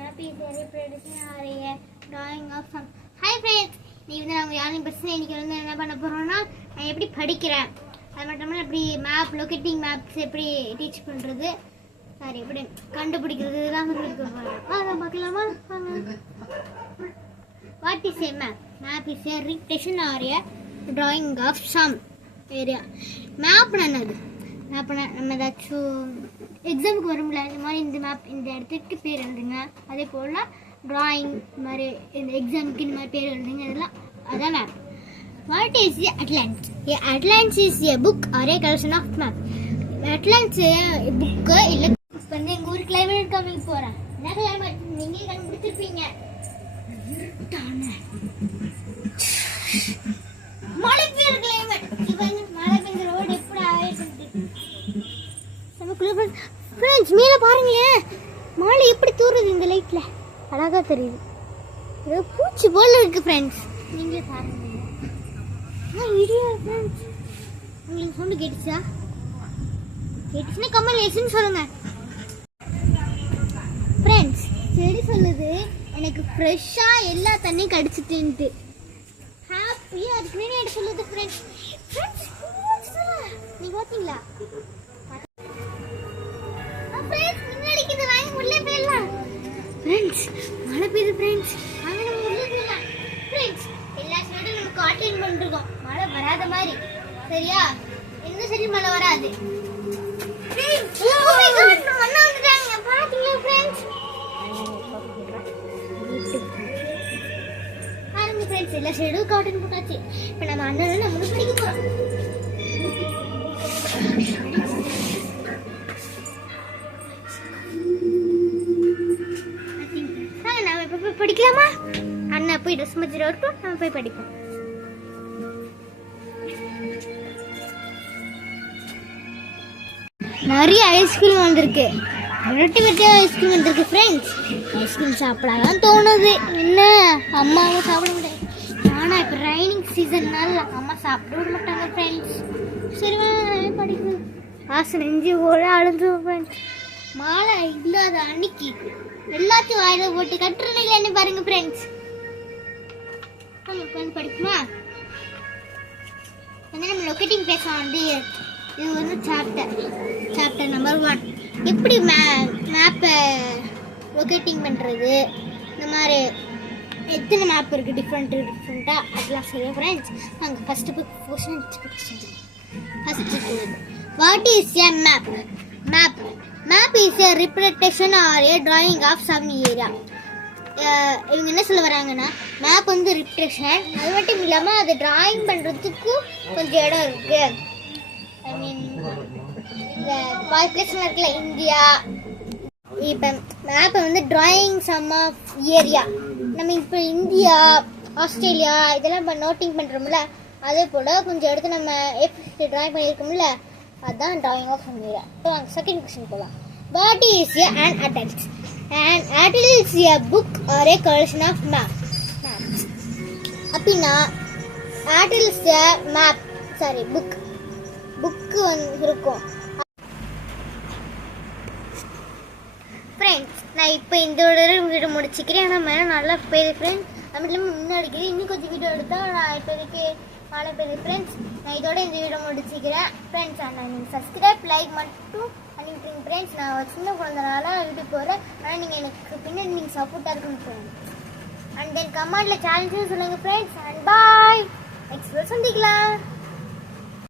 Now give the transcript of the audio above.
happy celebrating our drawing of some. Hi friends, நீங்க நாங்க யாரும் பிரச்சனை இன்னைக்கு வந்து என்ன பண்ண போறோம்னா நான் எப்படி படிக்கிறேன் அது மட்டும் இல்ல எப்படி மேப் லொகேட்டிங் மேப்ஸ் எப்படி டீச் பண்றது சாரி எப்படி கண்டுபிடிக்கிறது இதெல்லாம் சொல்லி கொடுப்பாங்க. வாங்க பார்க்கலாமா? வாங்க. What is a map? Map is a representation or a drawing of some area. Map என்னது? மேப் நம்ம ஏதாச்சும் எக்ஸாமுக்கு வரும்ல இந்த மாதிரி இந்த மேப் இந்த இடத்துக்கு பேர் எழுதுங்க, அதே போல் ட்ராயிங் இந்த மாதிரி இந்த எக்ஸாமுக்கு இந்த மாதிரி பேர் எழுதுங்க, இதெல்லாம் அதான் map. What is a atlas? A atlas is a book or a collection of map. Atlas book இல்லை. இப்போ வந்து எங்கள் ஊர் கிளைமேட் காமிக்க போகிறேன். என்ன கிளைமேட் நீங்களே கண்டுபிடிச்சிருப்பீங்க. மழை பெய்யுற கிளைமேட். இப்போ மழை பெய்யுற ரோடு எப்படி ஆயிடுச்சு ஃப்ரெண்ட்ஸ், மேலே பாருங்களேன் மாலை எப்படி தூருது இந்த லைட்ல அழகா தெரியுது. ஏதோ பூச்சி போல இருக்கு ஃப்ரெண்ட்ஸ், நீங்களே பாருங்க. வீடியோ ஃப்ரெண்ட்ஸ் உங்களுக்கு சவுண்டு கேட்டுச்சுன்னா கமெண்ட் எஸ்ன்னு சொல்லுங்க ஃப்ரெண்ட்ஸ். சரி சொல்லுது எனக்கு ஃப்ரெஷ்ஷா எல்லா தண்ணியும் கடிச்சிட்டுன்ட்டு ஹாப்பியா இருக்குன்னு எனக்கு சொல்லுது ஃப்ரெண்ட்ஸ். நீங்க பார்த்தீங்களா ஃப்ரெண்ட்ஸ்? மழை பெய்யுது ஃப்ரெண்ட்ஸ். அங்கே நம்ம உள்ளே போகலாம் ஃப்ரெண்ட்ஸ். எல்லா சைடும் நம்ம காட்லின் பண்ணிருக்கோம் மழை வராத மாதிரி, சரியா? என்ன சரி மழை வராது. பாருங்க ஃப்ரெண்ட்ஸ், எல்லா சைடும் காட்டன் போட்டாச்சு. இப்போ நம்ம அண்ணன் நம்மளும் படிக்க போகிறோம். படிக்கலாமா? அண்ணா போய் ட்ரெஸ் மச்சிட்டு வரட்டும், நம்ம போய் படிப்போம். நிறைய ஐஸ்கிரீம் வந்திருக்கு, வெரைட்டி ஐஸ்கிரீம் வந்திருக்கு ஃப்ரெண்ட்ஸ். ஐஸ்கிரீம் சாப்பிடலாம் தோணுது, என்ன அம்மாவும் சாப்பிட முடியாது. ஆனால் இப்போ ரைனிங் சீசன்னால அம்மா சாப்பிட விட மாட்டாங்க ஃப்ரெண்ட்ஸ். சரி படிக்க ஆசை நெஞ்சு போல அழுந்துரும் ஃப்ரெண்ட்ஸ். மாலை இல்லாத அன்னைக்கு எல்லாத்தையும் வாயில போட்டு கட்டுறதுல என்ன பாருங்க ஃப்ரெண்ட்ஸ். உட்காந்து படிக்குமா? வந்து நம்ம லொக்கேட்டிங் பேச வந்து இது வந்து சாப்டர் நம்பர் 1 எப்படி மேப்பை லொக்கேட்டிங் பண்ணுறது, இந்த மாதிரி எத்தனை மேப் இருக்குது டிஃப்ரெண்ட்டாக அதெல்லாம் சொல்லுவேன் ஃப்ரெண்ட்ஸ். நாங்கள் first book first what is A map? Map is a representation or a drawing of some area. இவங்க என்ன சொல்ல வராங்கன்னா மேப் வந்து ரிப்ரேஷன், அது மட்டும் இல்லாமல் அதை டிராயிங் பண்ணுறதுக்கும் கொஞ்சம் இடம் இருக்கு. ஐ மீன் இந்த பிளேஸ்லாம் இருக்குல்ல இந்தியா. இப்போ மேப்பை வந்து டிராயிங் சம் ஆஃப் ஏரியா. நம்ம இப்போ இந்தியா ஆஸ்திரேலியா இதெல்லாம் இப்போ நோட்டிங் பண்ணுறோம்ல, அதே போல் கொஞ்சம் இடத்த நம்ம எப்படி டிராயிங் பண்ணியிருக்கோம்ல, அதுதான் drawing of some area. So second question போலாம். What is an atlas? An atlas is a book or a collection of maps. அப்படின்னா atlas map book இருக்கும் ஃப்ரெண்ட்ஸ். நான் இப்போ இந்த வீடியோ முடிச்சுக்கிறேன். ஆனால் மேலே நல்லா பெரிய ஃப்ரெண்ட்ஸ் அது மட்டும் இல்லாமல் முன்னாடி இன்னும் கொஞ்சம் வீடியோ எடுத்தால் நான் இப்போதைக்கு மழை பெய்யுது ஃப்ரெண்ட்ஸ். நான் இதோட இந்த வீடியோ முடிச்சுக்கிறேன் ஃப்ரெண்ட்ஸ். ஆனால் நீங்கள் சப்ஸ்கிரைப் லைக் மட்டும் பண்ணிக்கிறீங்க ஃப்ரெண்ட்ஸ். நான் ஒரு சின்ன குழந்தைனால யூடியூப் போகிறேன், ஆனால் நீங்கள் எனக்கு பின்னாடி நீங்கள் சப்போர்ட்டாக இருக்குன்னு ஃப்ரெண்ட்ஸ். அண்ட் தென் கமெண்ட்டில் சேலஞ்சும் சொல்லுங்கள் ஃப்ரெண்ட்ஸ். அண்ட் பாய், நெக்ஸ்ட் சந்திக்கலாம்.